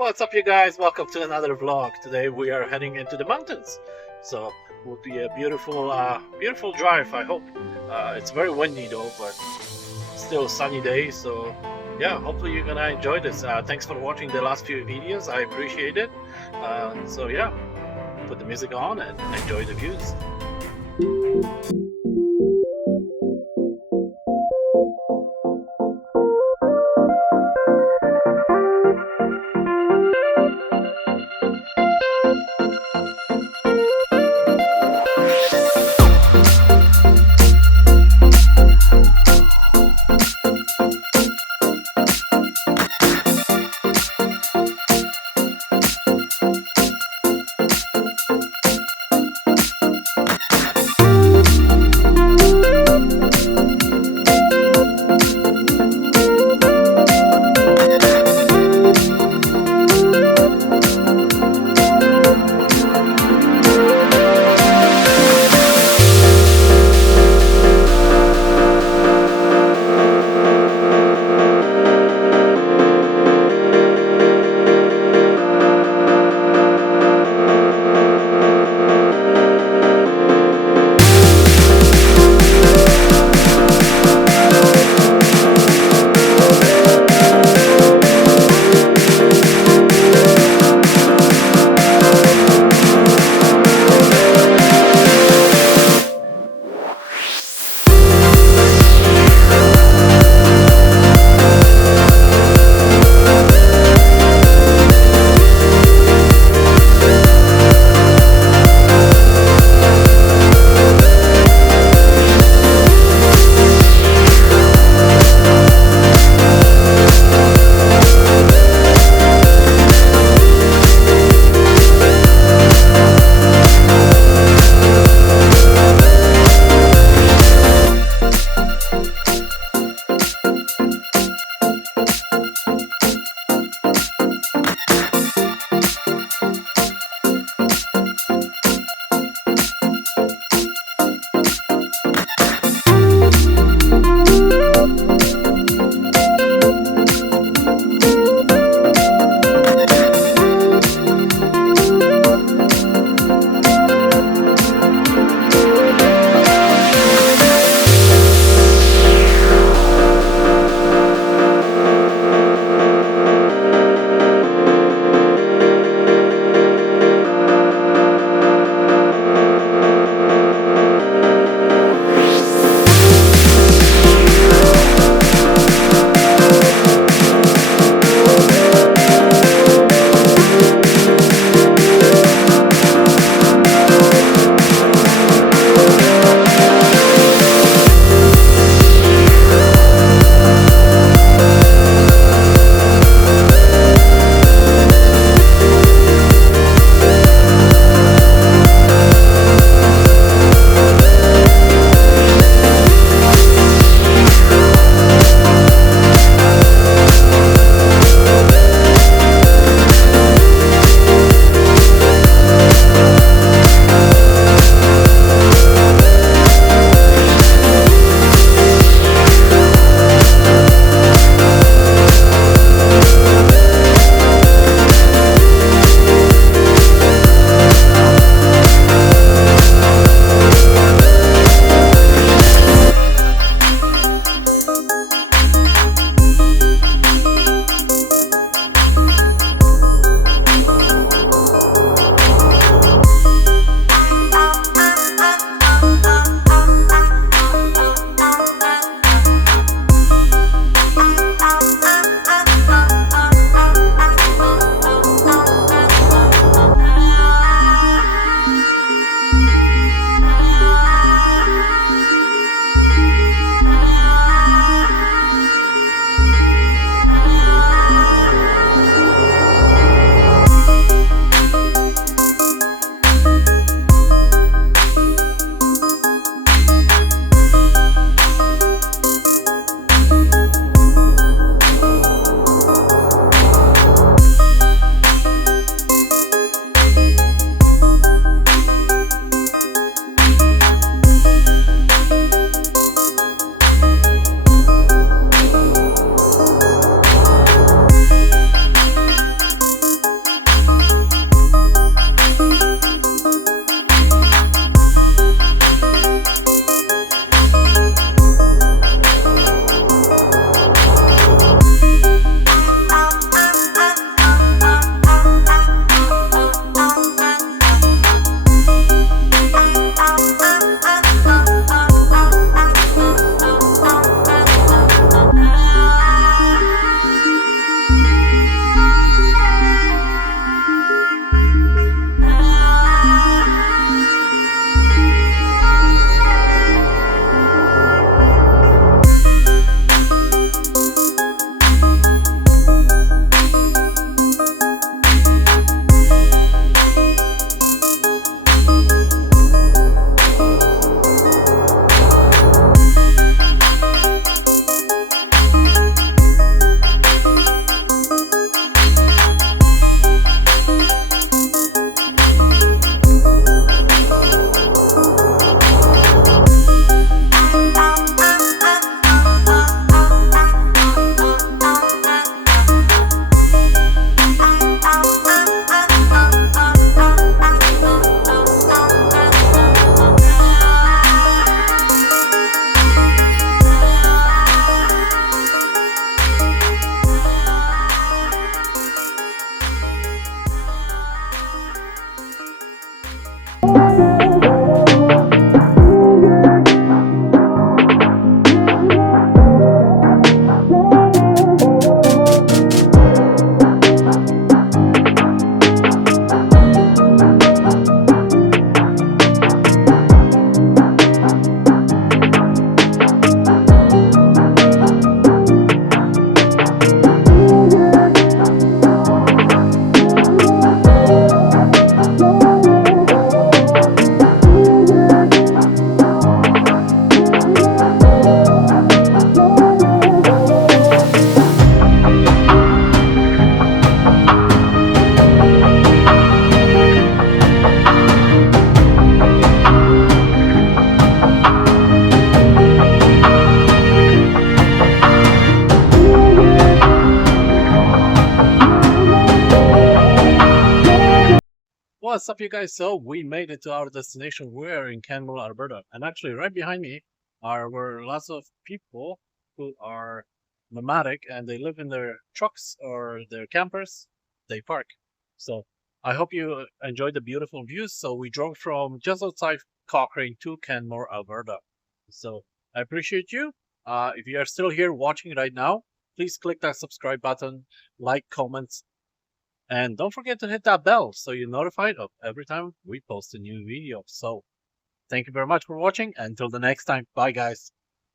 What's up, you guys? Welcome to another vlog. Today we are heading into the mountains, so it will be a beautiful drive. I hope. It's very windy though, but still a sunny day. So yeah, hopefully you're gonna enjoy this. Thanks for watching the last few videos. I appreciate it. So yeah, put the music on and enjoy the views. What's up, you guys? So we made it to our destination. We're in Canmore, Alberta, and actually right behind me were lots of people who are nomadic and they live in their trucks or their campers. They park. So I hope you enjoyed the beautiful views. So we drove from just outside Cochrane to Canmore, Alberta. So I appreciate you. If you are still here watching right now, please click that subscribe button, like, comments, and don't forget to hit that bell so you're notified of every time we post a new video. So thank you very much for watching. Until the next time. Bye, guys.